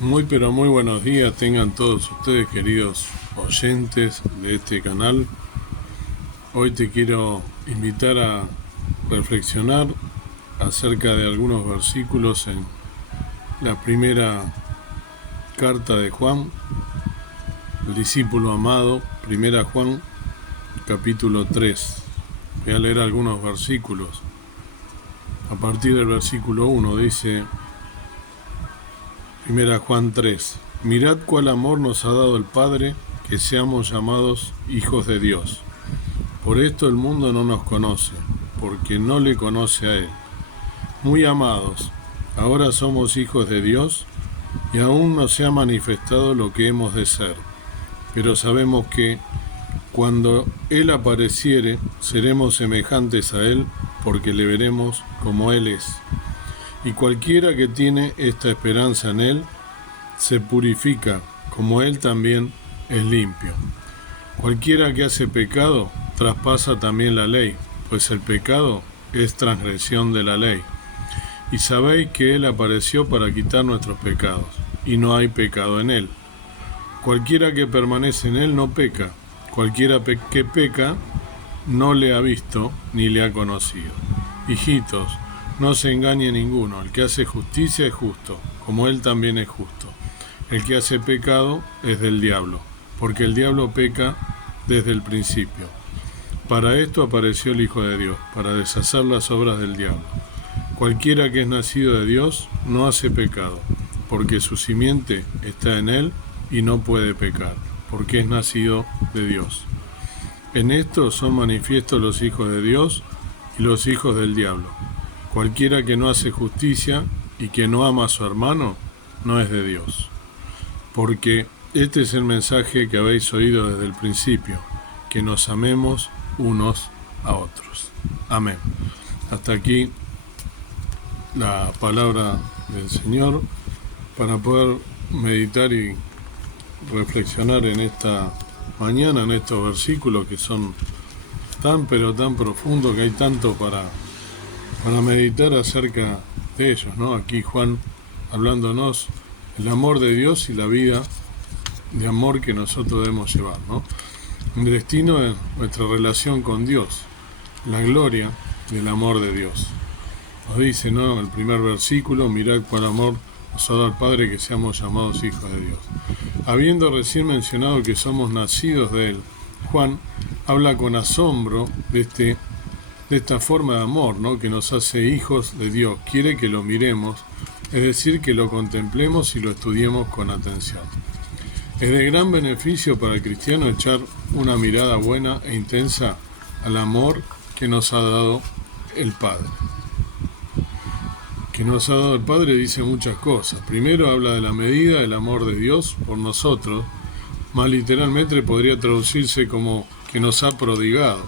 Muy pero muy buenos días tengan todos ustedes, queridos oyentes de este canal. Hoy te quiero invitar a reflexionar acerca de algunos versículos en la primera carta de Juan, el discípulo amado, primera Juan, capítulo 3. Voy a leer algunos versículos. A partir del versículo 1 dice: Primera Juan 3. Mirad cuál amor nos ha dado el Padre, que seamos llamados hijos de Dios. Por esto el mundo no nos conoce, porque no le conoce a Él. Muy amados, ahora somos hijos de Dios, y aún no se ha manifestado lo que hemos de ser. Pero sabemos que, cuando Él apareciere, seremos semejantes a Él, porque le veremos como Él es. Y cualquiera que tiene esta esperanza en Él, se purifica, como Él también es limpio. Cualquiera que hace pecado, traspasa también la ley, pues el pecado es transgresión de la ley. Y sabéis que Él apareció para quitar nuestros pecados, y no hay pecado en Él. Cualquiera que permanece en Él no peca. Cualquiera que peca no le ha visto ni le ha conocido. Hijitos, no se engañe ninguno. El que hace justicia es justo, como Él también es justo. El que hace pecado es del diablo, porque el diablo peca desde el principio. Para esto apareció el Hijo de Dios, para deshacer las obras del diablo. Cualquiera que es nacido de Dios no hace pecado, porque su simiente está en Él y no puede pecar, porque es nacido de Dios. En esto son manifiestos los hijos de Dios y los hijos del diablo. Cualquiera que no hace justicia y que no ama a su hermano, no es de Dios. Porque este es el mensaje que habéis oído desde el principio, que nos amemos unos a otros. Amén. Hasta aquí la palabra del Señor para poder meditar y reflexionar en esta mañana, en estos versículos que son tan pero tan profundos, que hay tanto para meditar acerca de ellos, ¿no? Aquí Juan hablándonos el amor de Dios y la vida de amor que nosotros debemos llevar, ¿no? El destino es nuestra relación con Dios, la gloria del amor de Dios. Nos dice, ¿no?, el primer versículo: mirad cuál amor nos ha dado el Padre, que seamos llamados hijos de Dios. Habiendo recién mencionado que somos nacidos de Él, Juan habla con asombro de esta forma de amor, ¿no?, que nos hace hijos de Dios. Quiere que lo miremos, es decir, que lo contemplemos y lo estudiemos con atención. Es de gran beneficio para el cristiano echar una mirada buena e intensa al amor que nos ha dado el Padre. Que nos ha dado el Padre dice muchas cosas. Primero habla de la medida del amor de Dios por nosotros, más literalmente podría traducirse como que nos ha prodigado.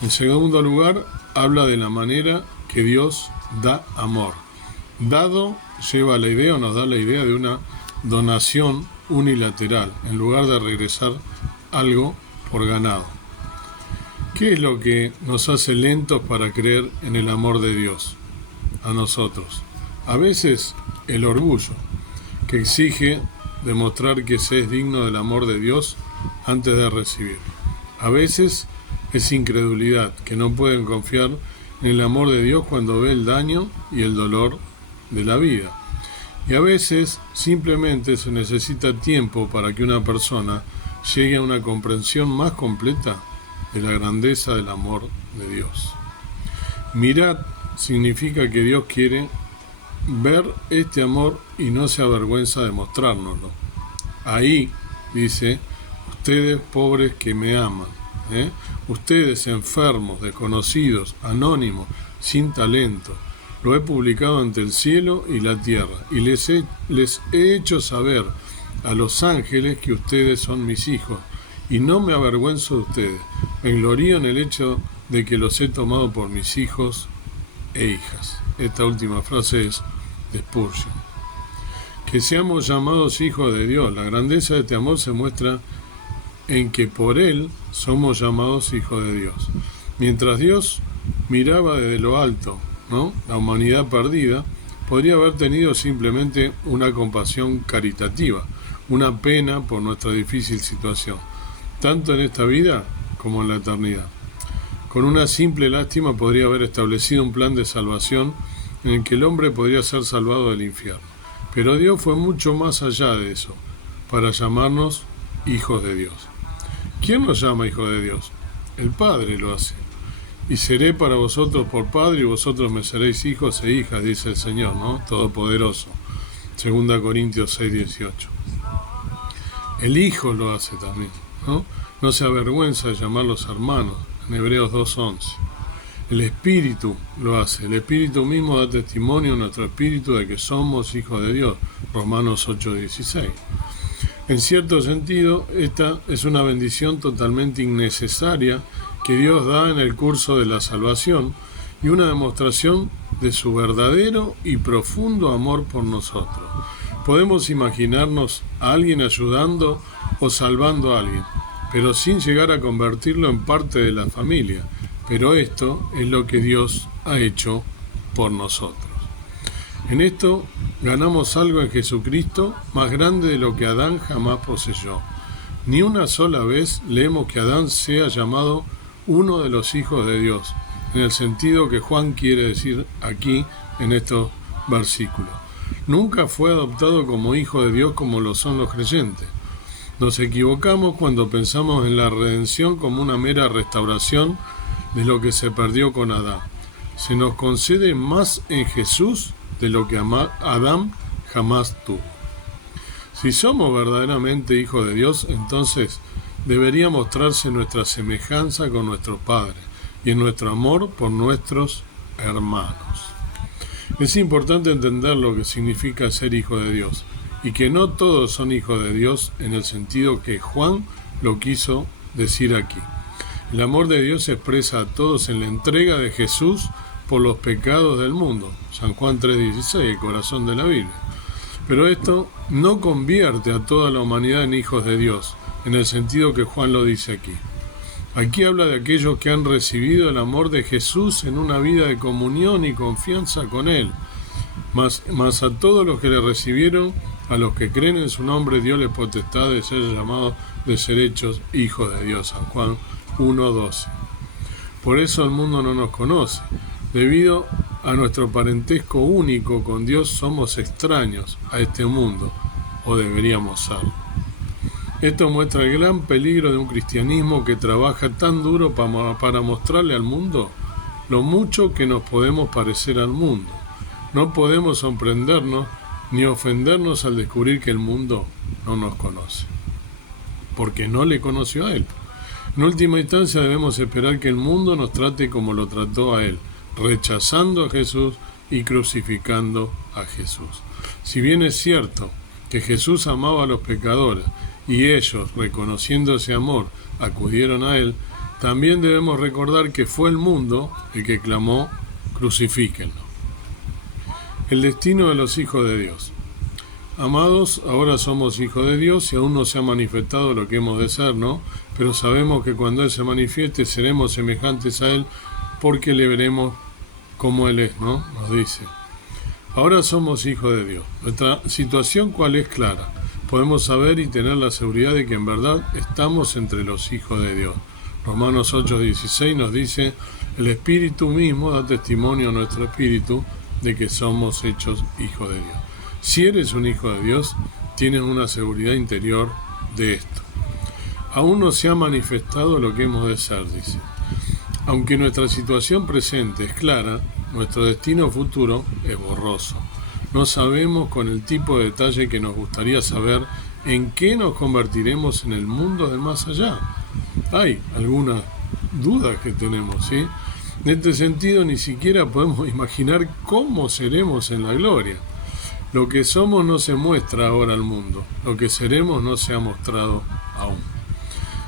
En segundo lugar, habla de la manera que Dios da amor. Dado lleva a la idea, o nos da la idea de una donación unilateral, en lugar de regresar algo por ganado. ¿Qué es lo que nos hace lentos para creer en el amor de Dios a nosotros? A veces el orgullo, que exige demostrar que se es digno del amor de Dios antes de recibir. A veces es incredulidad, que no pueden confiar en el amor de Dios cuando ve el daño y el dolor de la vida. Y a veces simplemente se necesita tiempo para que una persona llegue a una comprensión más completa de la grandeza del amor de Dios. Mirad significa que Dios quiere ver este amor y no se avergüenza de mostrárnoslo. Ahí dice: ustedes pobres que me aman, ustedes enfermos, desconocidos, anónimos, sin talento, lo he publicado ante el cielo y la tierra, y les he hecho saber a los ángeles que ustedes son mis hijos, y no me avergüenzo de ustedes. Me glorío en el hecho de que los he tomado por mis hijos e hijas. Esta última frase es de Spurgeon. Que seamos llamados hijos de Dios. La grandeza de este amor se muestra en que por Él somos llamados hijos de Dios. Mientras Dios miraba desde lo alto, ¿no?, la humanidad perdida, podría haber tenido simplemente una compasión caritativa, una pena por nuestra difícil situación, tanto en esta vida como en la eternidad. Con una simple lástima podría haber establecido un plan de salvación en el que el hombre podría ser salvado del infierno. Pero Dios fue mucho más allá de eso, para llamarnos hijos de Dios. ¿Quién nos llama hijos de Dios? El Padre lo hace. Y seré para vosotros por Padre y vosotros me seréis hijos e hijas, dice el Señor, ¿no? Todopoderoso. 2 Corintios 6:18. El Hijo lo hace también, ¿no? No se avergüenza de llamarlos hermanos, en Hebreos 2:11. El Espíritu lo hace. El Espíritu mismo da testimonio a nuestro espíritu de que somos hijos de Dios. Romanos 8:16. En cierto sentido, esta es una bendición totalmente innecesaria que Dios da en el curso de la salvación y una demostración de su verdadero y profundo amor por nosotros. Podemos imaginarnos a alguien ayudando o salvando a alguien, pero sin llegar a convertirlo en parte de la familia. Pero esto es lo que Dios ha hecho por nosotros. En esto ganamos algo en Jesucristo más grande de lo que Adán jamás poseyó. Ni una sola vez leemos que Adán sea llamado uno de los hijos de Dios, en el sentido que Juan quiere decir aquí en estos versículos. Nunca fue adoptado como hijo de Dios como lo son los creyentes. Nos equivocamos cuando pensamos en la redención como una mera restauración de lo que se perdió con Adán. Se nos concede más en Jesús de lo que Adán jamás tuvo. Si somos verdaderamente hijos de Dios, entonces debería mostrarse nuestra semejanza con nuestro Padre y en nuestro amor por nuestros hermanos. Es importante entender lo que significa ser hijo de Dios y que no todos son hijos de Dios en el sentido que Juan lo quiso decir aquí. El amor de Dios se expresa a todos en la entrega de Jesús por los pecados del mundo. San Juan 3:16, el corazón de la Biblia. Pero esto no convierte a toda la humanidad en hijos de Dios, en el sentido que Juan lo dice aquí. Aquí habla de aquellos que han recibido el amor de Jesús en una vida de comunión y confianza con Él. Mas a todos los que le recibieron, a los que creen en su nombre, Dios les potestad de ser llamados, de ser hechos hijos de Dios. San Juan 1:12. Por eso el mundo no nos conoce. Debido a nuestro parentesco único con Dios, somos extraños a este mundo, o deberíamos serlo. Esto muestra el gran peligro de un cristianismo que trabaja tan duro para mostrarle al mundo lo mucho que nos podemos parecer al mundo. No podemos sorprendernos ni ofendernos al descubrir que el mundo no nos conoce, porque no le conoció a Él. En última instancia debemos esperar que el mundo nos trate como lo trató a Él, rechazando a Jesús y crucificando a Jesús. Si bien es cierto que Jesús amaba a los pecadores y ellos, reconociendo ese amor, acudieron a Él, también debemos recordar que fue el mundo el que clamó: crucifíquenlo. El destino de los hijos de Dios. Amados, ahora somos hijos de Dios y aún no se ha manifestado lo que hemos de ser, ¿no? Pero sabemos que cuando Él se manifieste seremos semejantes a Él porque le veremos como Él es, ¿no? Nos dice. Ahora somos hijos de Dios. Nuestra situación, ¿cuál es? Clara. Podemos saber y tener la seguridad de que en verdad estamos entre los hijos de Dios. Romanos 8:16 nos dice: el Espíritu mismo da testimonio a nuestro espíritu de que somos hechos hijos de Dios. Si eres un hijo de Dios, tienes una seguridad interior de esto. Aún no se ha manifestado lo que hemos de ser, dice. Aunque nuestra situación presente es clara, nuestro destino futuro es borroso. No sabemos con el tipo de detalle que nos gustaría saber en qué nos convertiremos en el mundo del más allá. Hay algunas dudas que tenemos, ¿sí? En este sentido, ni siquiera podemos imaginar cómo seremos en la gloria. Lo que somos no se muestra ahora al mundo. Lo que seremos no se ha mostrado aún.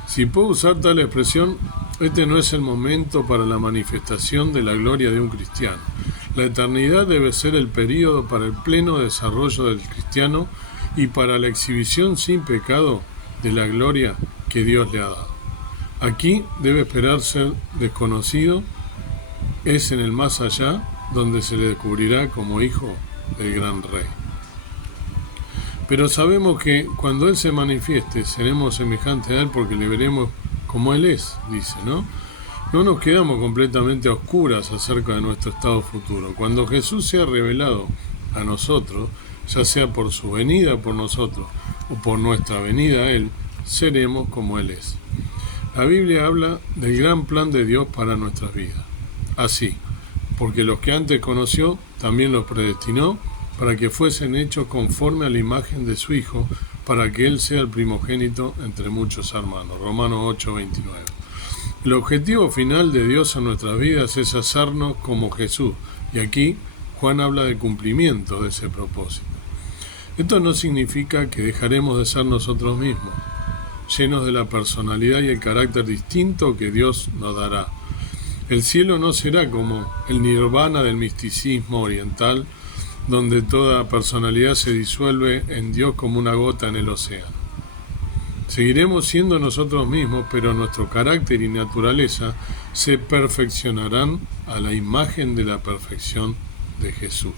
Si puedo usar tal expresión, este no es el momento para la manifestación de la gloria de un cristiano. La eternidad debe ser el período para el pleno desarrollo del cristiano y para la exhibición sin pecado de la gloria que Dios le ha dado. Aquí debe esperar ser desconocido, es en el más allá donde se le descubrirá como hijo del gran Rey. Pero sabemos que cuando Él se manifieste, seremos semejantes a Él porque le veremos como Él es, dice, ¿no? No nos quedamos completamente a oscuras acerca de nuestro estado futuro. Cuando Jesús sea revelado a nosotros, ya sea por su venida por nosotros o por nuestra venida a Él, seremos como Él es. La Biblia habla del gran plan de Dios para nuestras vidas. Así, porque los que antes conoció, también los predestinó para que fuesen hechos conforme a la imagen de su Hijo, para que Él sea el primogénito entre muchos hermanos. Romanos 8:29. El objetivo final de Dios en nuestras vidas es hacernos como Jesús. Y aquí Juan habla del cumplimiento de ese propósito. Esto no significa que dejaremos de ser nosotros mismos, llenos de la personalidad y el carácter distinto que Dios nos dará. El cielo no será como el nirvana del misticismo oriental, donde toda personalidad se disuelve en Dios como una gota en el océano. Seguiremos siendo nosotros mismos, pero nuestro carácter y naturaleza se perfeccionarán a la imagen de la perfección de Jesús.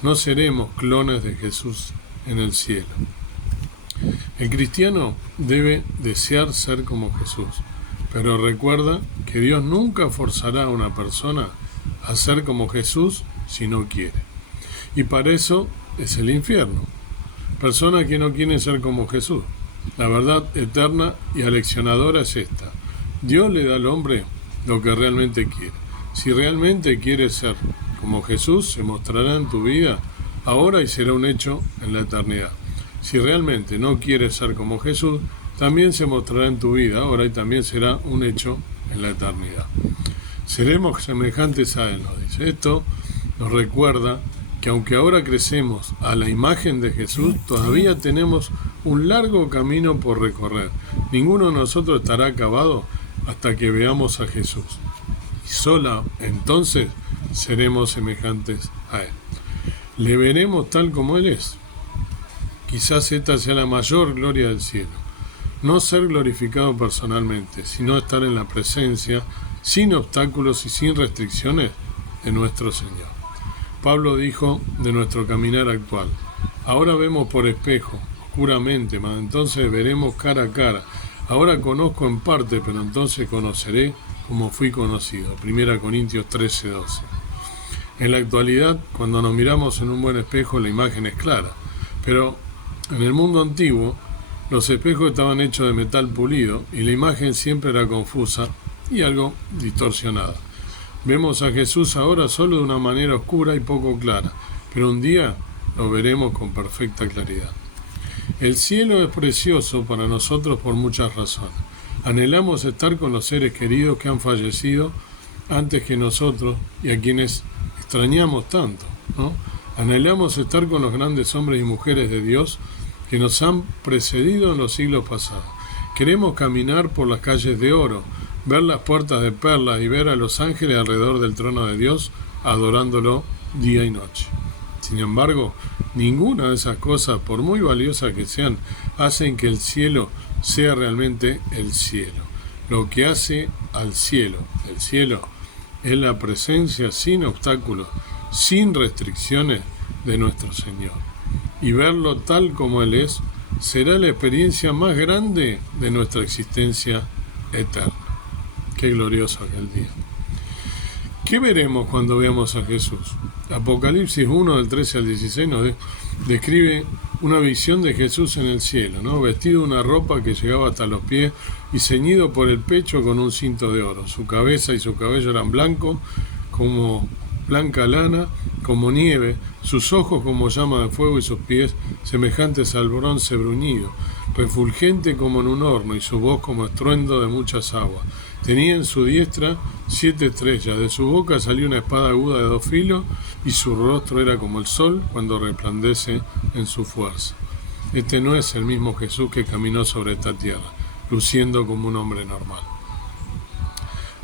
No seremos clones de Jesús en el cielo. El cristiano debe desear ser como Jesús, pero recuerda que Dios nunca forzará a una persona a ser como Jesús si no quiere. Y para eso es el infierno. Personas que no quieren ser como Jesús. La verdad eterna y aleccionadora es esta. Dios le da al hombre lo que realmente quiere. Si realmente quieres ser como Jesús, se mostrará en tu vida ahora y será un hecho en la eternidad. Si realmente no quieres ser como Jesús, también se mostrará en tu vida ahora y también será un hecho en la eternidad. Seremos semejantes a Él, nos dice. Esto nos recuerda que aunque ahora crecemos a la imagen de Jesús, todavía tenemos un largo camino por recorrer. Ninguno de nosotros estará acabado hasta que veamos a Jesús. Y solo entonces seremos semejantes a Él. Le veremos tal como Él es. Quizás esta sea la mayor gloria del cielo. No ser glorificado personalmente, sino estar en la presencia, sin obstáculos y sin restricciones, de nuestro Señor. Pablo dijo de nuestro caminar actual: ahora vemos por espejo, oscuramente, mas entonces veremos cara a cara. Ahora conozco en parte, pero entonces conoceré como fui conocido. 1 Corintios 13:12. En la actualidad, cuando nos miramos en un buen espejo, la imagen es clara. Pero en el mundo antiguo, los espejos estaban hechos de metal pulido y la imagen siempre era confusa y algo distorsionada. Vemos a Jesús ahora solo de una manera oscura y poco clara, pero un día lo veremos con perfecta claridad. El cielo es precioso para nosotros por muchas razones. Anhelamos estar con los seres queridos que han fallecido antes que nosotros y a quienes extrañamos tanto, ¿no? Anhelamos estar con los grandes hombres y mujeres de Dios que nos han precedido en los siglos pasados. Queremos caminar por las calles de oro, ver las puertas de perlas y ver a los ángeles alrededor del trono de Dios, adorándolo día y noche. Sin embargo, ninguna de esas cosas, por muy valiosas que sean, hacen que el cielo sea realmente el cielo. Lo que hace al cielo, el cielo, es la presencia sin obstáculos, sin restricciones de nuestro Señor. Y verlo tal como Él es, será la experiencia más grande de nuestra existencia eterna. Qué glorioso aquel día. ¿Qué veremos cuando veamos a Jesús? Apocalipsis 1, del 13 al 16, nos describe una visión de Jesús en el cielo, ¿no? Vestido de una ropa que llegaba hasta los pies y ceñido por el pecho con un cinto de oro. Su cabeza y su cabello eran blancos, como blanca lana, como nieve, sus ojos como llama de fuego y sus pies semejantes al bronce bruñido, refulgente como en un horno y su voz como estruendo de muchas aguas. Tenía en su diestra 7 estrellas, de su boca salió una espada aguda de 2 filos y su rostro era como el sol cuando resplandece en su fuerza. Este no es el mismo Jesús que caminó sobre esta tierra, luciendo como un hombre normal.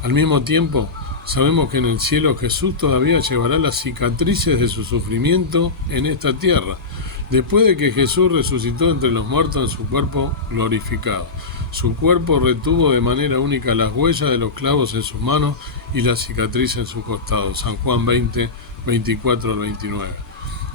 Al mismo tiempo, sabemos que en el cielo Jesús todavía llevará las cicatrices de su sufrimiento en esta tierra, después de que Jesús resucitó entre los muertos en su cuerpo glorificado. Su cuerpo retuvo de manera única las huellas de los clavos en sus manos y la cicatriz en su costado. San Juan 20, 24 al 29.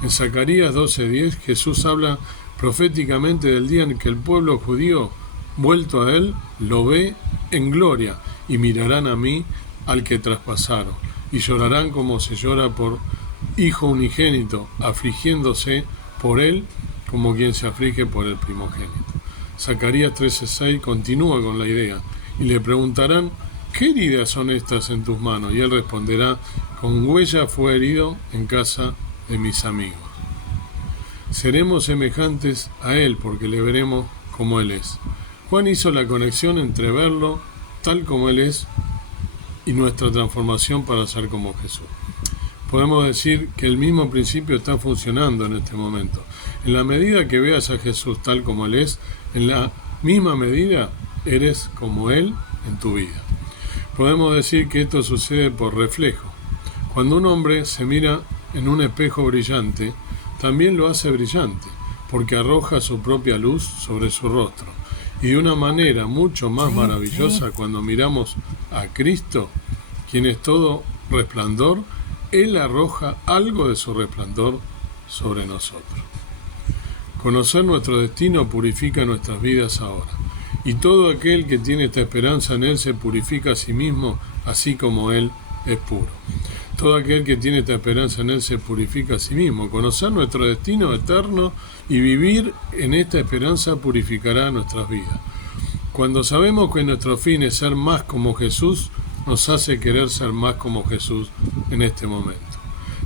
En Zacarías 12:10 Jesús habla proféticamente del día en que el pueblo judío, vuelto a él, lo ve en gloria y mirarán a mí al que traspasaron y llorarán como se llora por hijo unigénito, afligiéndose por él como quien se aflige por el primogénito. Zacarías 13:6 continúa con la idea y le preguntarán: ¿qué heridas son estas en tus manos? Y él responderá: con huella fue herido en casa de mis amigos. Seremos semejantes a él porque le veremos como él es. Juan hizo la conexión entre verlo tal como él es y nuestra transformación para ser como Jesús. Podemos decir que el mismo principio está funcionando en este momento. En la medida que veas a Jesús tal como él es, en la misma medida eres como él en tu vida. Podemos decir que esto sucede por reflejo. Cuando un hombre se mira en un espejo brillante, también lo hace brillante, porque arroja su propia luz sobre su rostro. Y de una manera mucho más maravillosa, cuando miramos a Cristo, quien es todo resplandor, Él arroja algo de su resplandor sobre nosotros. Conocer nuestro destino purifica nuestras vidas ahora. Y todo aquel que tiene esta esperanza en Él se purifica a sí mismo, así como Él es puro. Todo aquel que tiene esta esperanza en Él se purifica a sí mismo. Conocer nuestro destino eterno y vivir en esta esperanza purificará nuestras vidas. Cuando sabemos que nuestro fin es ser más como Jesús, nos hace querer ser más como Jesús en este momento.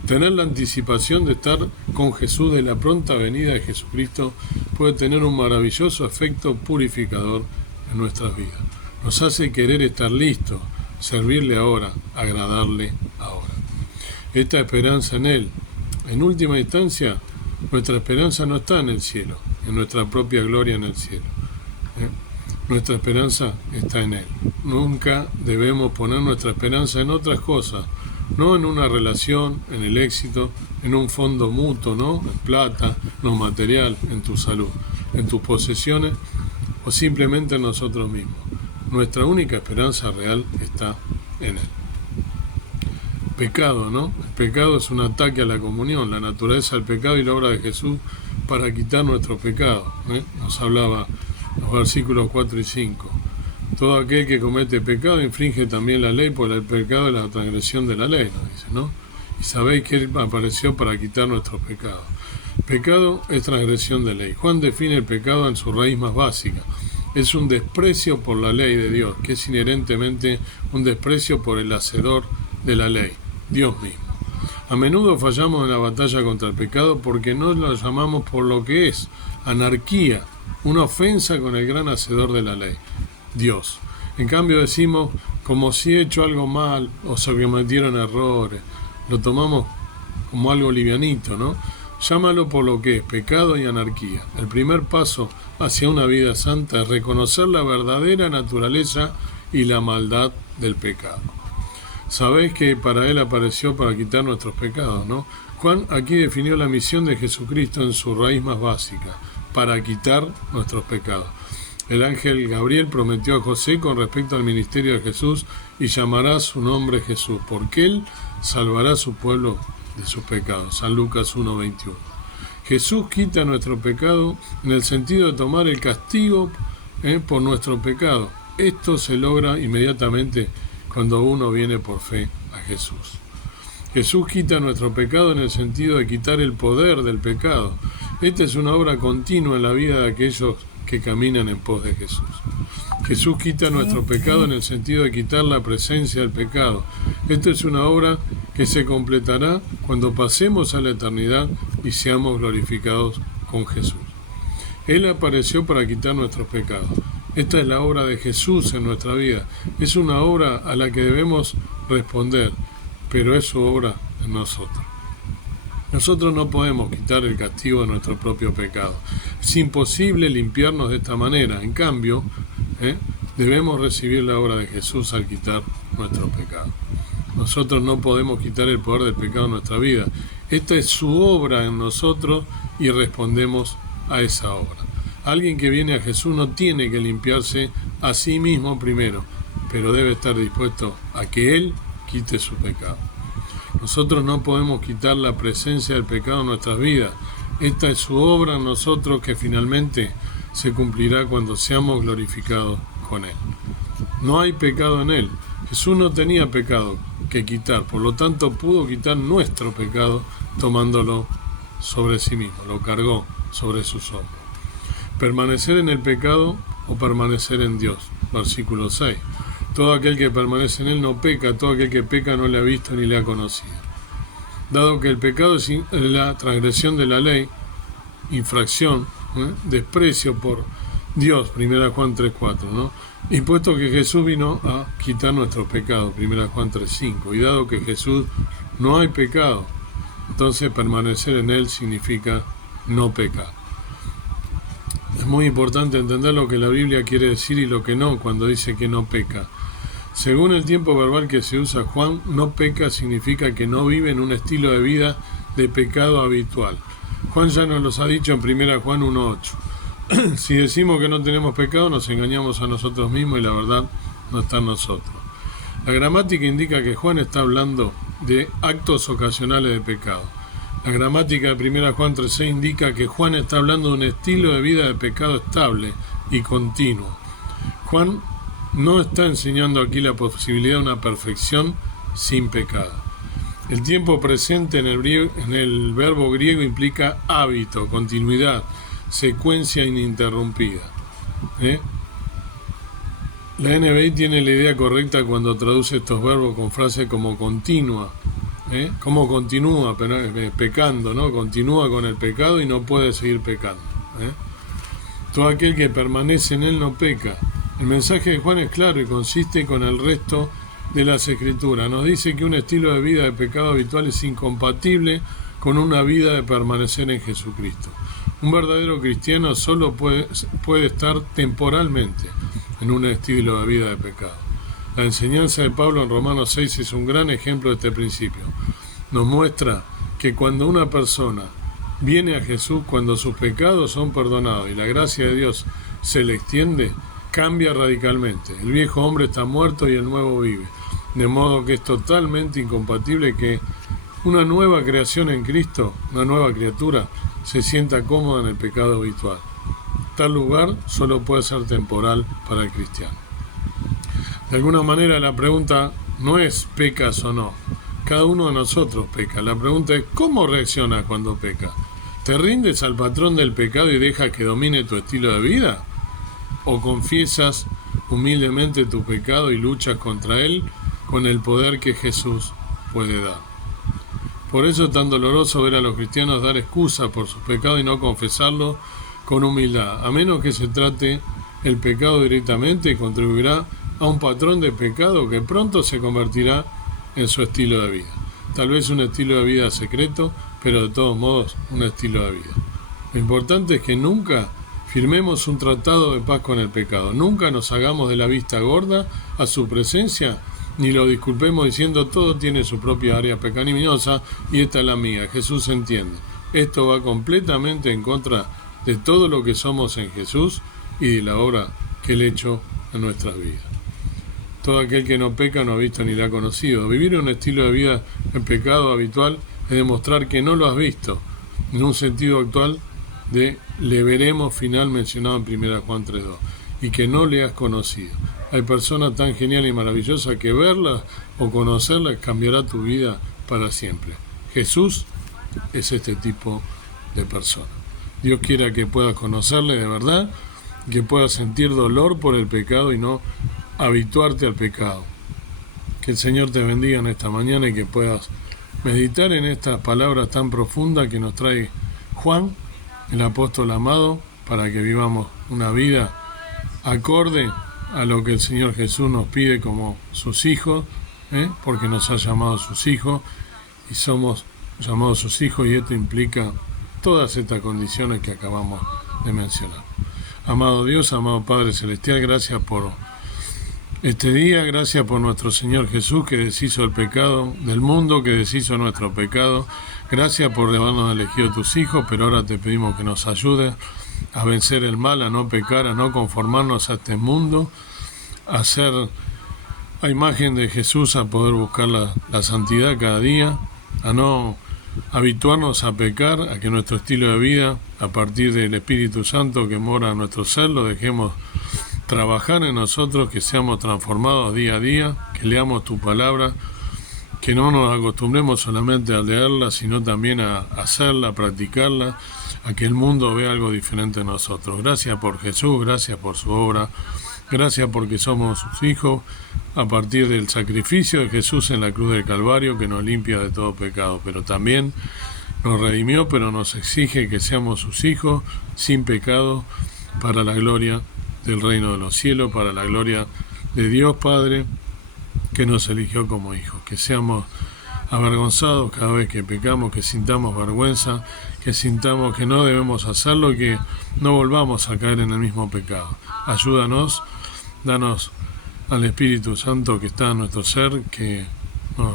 Tener la anticipación de estar con Jesús de la pronta venida de Jesucristo puede tener un maravilloso efecto purificador en nuestras vidas. Nos hace querer estar listos, servirle ahora, agradarle ahora. Esta esperanza en Él, en última instancia, nuestra esperanza no está en el cielo, en nuestra propia gloria en el cielo. Nuestra esperanza está en Él. Nunca debemos poner nuestra esperanza en otras cosas, no en una relación, en el éxito, en un fondo mutuo, ¿no? En plata, en lo material, en tu salud, en tus posesiones o simplemente en nosotros mismos. Nuestra única esperanza real está en Él. Pecado, ¿no? El pecado es un ataque a la comunión, la naturaleza del pecado y la obra de Jesús para quitar nuestros pecados. Nos hablaba los versículos 4 y 5. Todo aquel que comete pecado infringe también la ley, porque el pecado es la transgresión de la ley, nos dice, ¿no? Y sabéis que Él apareció para quitar nuestros pecados. Pecado es transgresión de ley. Juan define el pecado en su raíz más básica. Es un desprecio por la ley de Dios, que es inherentemente un desprecio por el hacedor de la ley, Dios mismo. A menudo fallamos en la batalla contra el pecado porque no lo llamamos por lo que es, anarquía, una ofensa con el gran hacedor de la ley, Dios. En cambio decimos, como si he hecho algo mal o se cometieron errores, lo tomamos como algo livianito, ¿no? Llámalo por lo que es, pecado y anarquía. El primer paso hacia una vida santa es reconocer la verdadera naturaleza y la maldad del pecado. Sabéis que para Él apareció para quitar nuestros pecados, ¿no? Juan aquí definió la misión de Jesucristo en su raíz más básica, para quitar nuestros pecados. El ángel Gabriel prometió a José con respecto al ministerio de Jesús y llamará su nombre Jesús, porque Él salvará a su pueblo de sus pecados. San Lucas 1:21. Jesús quita nuestro pecado en el sentido de tomar el castigo por nuestro pecado. Esto se logra inmediatamente cuando uno viene por fe a Jesús. Jesús quita nuestro pecado en el sentido de quitar el poder del pecado. Esta es una obra continua en la vida de aquellos que caminan en pos de Jesús. Jesús quita nuestro pecado en el sentido de quitar la presencia del pecado. Esta es una obra que se completará cuando pasemos a la eternidad y seamos glorificados con Jesús. Él apareció para quitar nuestros pecados. Esta es la obra de Jesús en nuestra vida. Es una obra a la que debemos responder, pero es su obra en nosotros. Nosotros no podemos quitar el castigo de nuestro propio pecado. Es imposible limpiarnos de esta manera. En cambio, debemos recibir la obra de Jesús al quitar nuestro pecado. Nosotros no podemos quitar el poder del pecado en nuestra vida. Esta es su obra en nosotros y respondemos a esa obra. Alguien que viene a Jesús no tiene que limpiarse a sí mismo primero, pero debe estar dispuesto a que Él quite su pecado. Nosotros no podemos quitar la presencia del pecado en nuestras vidas. Esta es su obra en nosotros que finalmente se cumplirá cuando seamos glorificados con Él. No hay pecado en Él. Jesús no tenía pecado que quitar, por lo tanto pudo quitar nuestro pecado tomándolo sobre sí mismo, lo cargó sobre sus hombros. Permanecer en el pecado o permanecer en Dios. Versículo 6. Todo aquel que permanece en Él no peca, todo aquel que peca no le ha visto ni le ha conocido. Dado que el pecado es la transgresión de la ley, infracción, desprecio por Dios, 1 Juan 3:4, ¿no? Y puesto que Jesús vino a quitar nuestros pecados, 1 Juan 3:5, y dado que Jesús no hay pecado, entonces permanecer en Él significa no pecar. Es muy importante entender lo que la Biblia quiere decir y lo que no cuando dice que no peca. Según el tiempo verbal que se usa, Juan, no peca significa que no vive en un estilo de vida de pecado habitual. Juan ya nos los ha dicho en 1 Juan 1:8. Si decimos que no tenemos pecado, nos engañamos a nosotros mismos y la verdad no está en nosotros. La gramática indica que Juan está hablando de actos ocasionales de pecado. La gramática de 1 Juan 3:6 indica que Juan está hablando de un estilo de vida de pecado estable y continuo. Juan no está enseñando aquí la posibilidad de una perfección sin pecado. El tiempo presente en el verbo griego implica hábito, continuidad, secuencia ininterrumpida. La NBI tiene la idea correcta cuando traduce estos verbos con frases como continua. ¿Cómo continúa pecando? ¿No? Continúa con el pecado y no puede seguir pecando. Todo aquel que permanece en Él no peca. El mensaje de Juan es claro y consiste con el resto de las Escrituras. Nos dice que un estilo de vida de pecado habitual es incompatible con una vida de permanecer en Jesucristo. Un verdadero cristiano solo puede estar temporalmente en un estilo de vida de pecado. La enseñanza de Pablo en Romanos 6 es un gran ejemplo de este principio. Nos muestra que cuando una persona viene a Jesús, cuando sus pecados son perdonados y la gracia de Dios se le extiende, cambia radicalmente. El viejo hombre está muerto y el nuevo vive. De modo que es totalmente incompatible que una nueva creación en Cristo, una nueva criatura, se sienta cómoda en el pecado habitual. Tal lugar solo puede ser temporal para el cristiano. De alguna manera la pregunta no es ¿pecas o no? Cada uno de nosotros peca. La pregunta es ¿cómo reaccionas cuando pecas? ¿Te rindes al patrón del pecado y dejas que domine tu estilo de vida? ¿O confiesas humildemente tu pecado y luchas contra él con el poder que Jesús puede dar? Por eso es tan doloroso ver a los cristianos dar excusas por sus pecados y no confesarlo con humildad. A menos que se trate el pecado directamente, contribuirá a un patrón de pecado que pronto se convertirá en su estilo de vida. Tal vez un estilo de vida secreto, pero de todos modos un estilo de vida. Lo importante es que nunca firmemos un tratado de paz con el pecado. Nunca nos hagamos de la vista gorda a su presencia, ni lo disculpemos diciendo todo tiene su propia área pecaminosa y esta es la mía. Jesús entiende. Esto va completamente en contra de todo lo que somos en Jesús y de la obra que Él ha hecho en nuestras vidas. Todo aquel que no peca no ha visto ni le ha conocido. Vivir un estilo de vida en pecado habitual es demostrar que no lo has visto, en un sentido actual de le veremos final mencionado en 1 Juan 3:2, y que no le has conocido. Hay personas tan geniales y maravillosas que verlas o conocerlas cambiará tu vida para siempre. Jesús es este tipo de persona. Dios quiera que puedas conocerle de verdad, que puedas sentir dolor por el pecado y no habituarte al pecado. Que el Señor te bendiga en esta mañana y que puedas meditar en estas palabras tan profundas que nos trae Juan, el apóstol amado, para que vivamos una vida acorde a lo que el Señor Jesús nos pide como sus hijos, porque nos ha llamado sus hijos y somos llamados sus hijos, y esto implica todas estas condiciones que acabamos de mencionar. Amado Dios, amado Padre Celestial, gracias por este día, gracias por nuestro Señor Jesús que deshizo el pecado del mundo, que deshizo nuestro pecado. Gracias por habernos elegido tus hijos, pero ahora te pedimos que nos ayudes a vencer el mal, a no pecar, a no conformarnos a este mundo, a a imagen de Jesús, a poder buscar la santidad cada día, a no habituarnos a pecar, a que nuestro estilo de vida, a partir del Espíritu Santo que mora en nuestro ser, lo dejemos trabajar en nosotros, que seamos transformados día a día, que leamos tu palabra, que no nos acostumbremos solamente a leerla, sino también a hacerla, a practicarla, a que el mundo vea algo diferente en nosotros. Gracias por Jesús, gracias por su obra, gracias porque somos sus hijos, a partir del sacrificio de Jesús en la cruz del Calvario, que nos limpia de todo pecado, pero también nos redimió, pero nos exige que seamos sus hijos, sin pecado, para la gloria del reino de los cielos, para la gloria de Dios Padre, que nos eligió como hijos, que seamos avergonzados cada vez que pecamos, que sintamos vergüenza, que sintamos que no debemos hacerlo y que no volvamos a caer en el mismo pecado. Ayúdanos, danos al Espíritu Santo que está en nuestro ser, que nos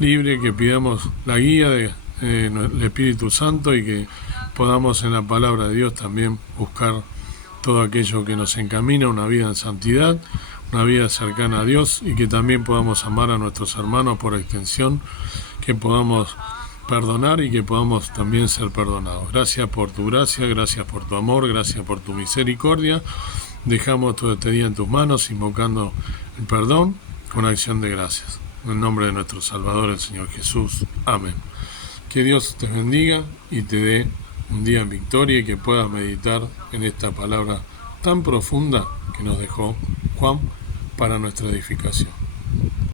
libre, que pidamos la guía del Espíritu Santo y que podamos en la palabra de Dios también buscar todo aquello que nos encamina a una vida en santidad, una vida cercana a Dios, y que también podamos amar a nuestros hermanos por extensión, que podamos perdonar y que podamos también ser perdonados. Gracias por tu gracia, gracias por tu amor, gracias por tu misericordia. Dejamos todo este día en tus manos, invocando el perdón con acción de gracias. En el nombre de nuestro Salvador, el Señor Jesús. Amén. Que Dios te bendiga y te dé un día en victoria, y que puedas meditar en esta palabra tan profunda que nos dejó Juan para nuestra edificación.